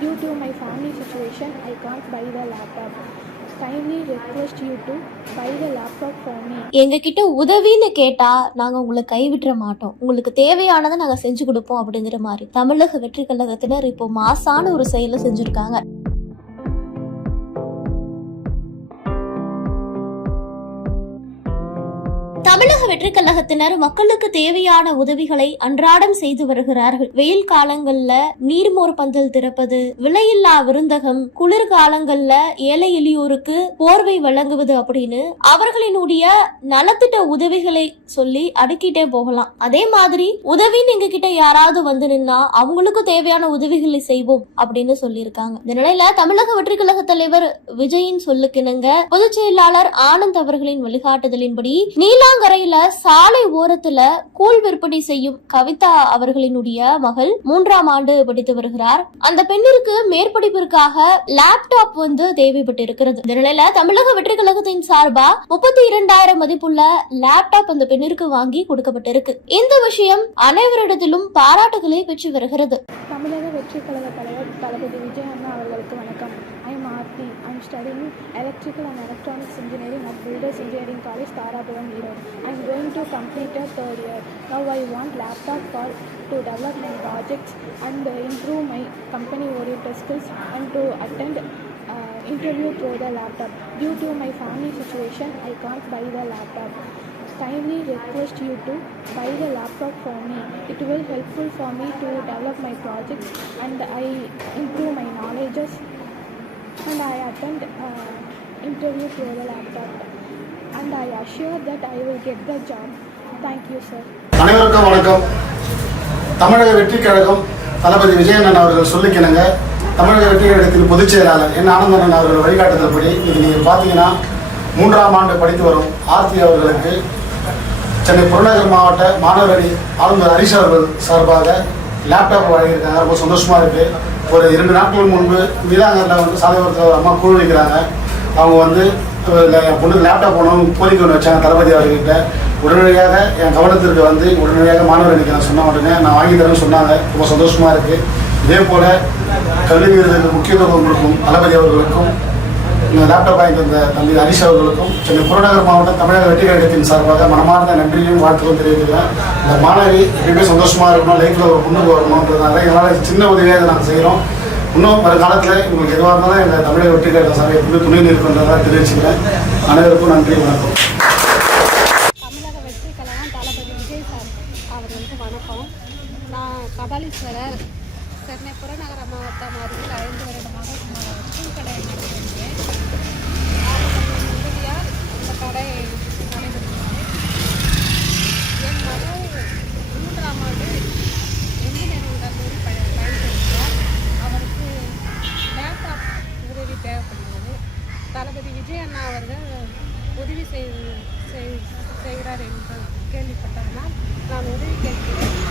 Due to my family situation, I can't buy the laptop. எங்ககிட்ட உதவின்னு கேட்டா நாங்க உங்களை கைவிட்டுற மாட்டோம். உங்களுக்கு தேவையானதை நாங்க செஞ்சு கொடுப்போம் அப்படிங்கிற மாதிரி தமிழக வெற்றி கழகத்தினர் இப்போ மாசான ஒரு செயலை செஞ்சிருக்காங்க. தமிழக வெற்றி கழகத்தினர் மக்களுக்கு தேவையான உதவிகளை அன்றாடம் செய்து வருகிறார்கள். வெயில் காலங்கள்ல நீர்மோர் பந்தல் திறப்பது விலையில்லா விருந்தகம் குளிர் காலங்கள்ல ஏழை எளியோருக்கு போர்வை வழங்குவது அப்படின்னு அவர்களினுடைய நலத்திட்ட உதவிகளை சொல்லி அடுக்கிட்டே போகலாம். அதே மாதிரி உதவின்னு எங்க கிட்ட யாராவது வந்து நின்னா அவங்களுக்கும் தேவையான உதவிகளை செய்வோம் அப்படின்னு சொல்லியிருக்காங்க. இந்த நிலையில தமிழக வெற்றி கழக தலைவர் விஜயின் சொல்லுக்கிணங்க பொதுச் செயலாளர் ஆனந்த் அவர்களின் வழிகாட்டுதலின்படி நீலாங்கரையில சாலை ஓரத்துல கூழ் விற்பனை செய்யும் கவிதா அவர்களினுடைய மகள் மூன்றாம் ஆண்டு படித்து வருகிறார். அந்த பெண்ணிற்கு மேற்படிப்பிற்காக லேப்டாப் வந்து தேவைப்பட்டு இருக்கிறது இந்த நிலையில தமிழக வெற்றி கழகத்தின் சார்பா முப்பத்தி இரண்டாயிரம் மதிப்புள்ள லேப்டாப் அந்த பெண்ணிற்கு வாங்கி கொடுக்கப்பட்டிருக்கு. இந்த விஷயம் அனைவரிடத்திலும் பாராட்டுகளை பெற்று வருகிறது. தமிழக வெற்றி கழக தலைவர் தளபதி விஜய் அண்ணா அவர்களுக்கு studying electrical and electronics engineering at Builders Engineering College, Tarapuram, Erode. I am going to complete a third year. Now I want laptop for to develop my projects and improve my company-oriented skills and to attend uh, interview through the laptop. Due to my family situation, I can't buy the laptop kindly request you to buy the laptop for me. It will helpful for me to develop my projects and I improve my knowledges and I attend uh, interview through the laptop. And I assure that I will get the job. Thank you, sir. அனைவருக்கும் வணக்கம் தமிழக வெற்றி கழகம் தளபதி விஜயண்ணன் அவர்கள் சொல்லிக்கணுங்க தமிழக வெற்றி கழகத்தின் பொதுச் செயலாளர் என் ஆனந்தன் அவர்கள் வழிகாட்டுதல்படி இன்னைக்கு நீங்கள் பார்த்தீங்கன்னா மூன்றாம் ஆண்டு படித்து வரும் ஆர்த்தி அவர்களுக்கு சென்னை புறநகர் மாவட்ட மாணவர் அணி ஆளுநர் ஹரிஷ் அவர்கள் சார்பாக லேப்டாப் வழங்கியிருக்காங்க ரொம்ப சந்தோஷமா இருக்குது ஒரு இரண்டு நாட்கள் முன்பு மீதாங்கரில் வந்து சாலையோரத்தில் ஒரு அம்மா குழு வைக்கிறாங்க. அவங்க வந்து என் பொண்ணு லேப்டாப் ஒன்று கோரிக்கை ஒன்று வச்சாங்க தளபதி அவர்கிட்ட. உடனடியாக என் கவனத்திற்கு வந்து உடனடியாக மாணவர் நான் சொன்ன உடனே நான் வாங்கி தரேன்னு சொன்னாங்க. ரொம்ப சந்தோஷமாக இருக்குது இதே போல் கல்வி விருதுக்கு முக்கியத்துவம் கொடுக்கும் தளபதி அவர்களுக்கும் இந்த லேப்டாப் வாங்கி தந்த தம்பி ஹரிஷ் அவர்களுக்கும் சென்னை புறநகர் மாவட்டம் தமிழக வெற்றி கழகத்தின் சார்பாக மனமார்ந்த நன்றியும் வாழ்த்துக்கள் தெரிவித்துக்கிறேன் இந்த மாணவி எப்பயுமே சந்தோஷமாக இருக்கணும் லைஃப்பில் ஒரு முன்னுக்கு வரணுன்றதுனால எங்களால் சின்ன உதவியாக நாங்கள் செய்கிறோம் இன்னும் வருங்காலத்தில் உங்களுக்கு எதுவாக இருந்தாலும் எங்கள் தமிழக வெற்றி கழக சார் எப்பவுமே துணை நிற்கின்றதாக தெரிவிச்சுக்கிறேன். அனைவருக்கும் நன்றி வணக்கம். கபாலீஸ்வரர். சென்னை புறநகர மாவட்டம் மாதிரி ஐந்து வருடமாக ஸ்கூல் கடையை நடத்தி வந்தேன் உதவியாக இந்த கடை நடைபெறுகிறது என் மகள் மூன்றாம் ஆண்டு இன்ஜினியரிங் கல்லூரி ப பயன்படுத்தார் அவருக்கு லேப்டாப் உதவி தேவைப்படுகிறது தளபதி விஜய் அண்ணா அவர்கள் உதவி செய் செய்கிறார் என்று கேள்விப்பட்டதனால் நான் உதவி கேட்கிறேன்.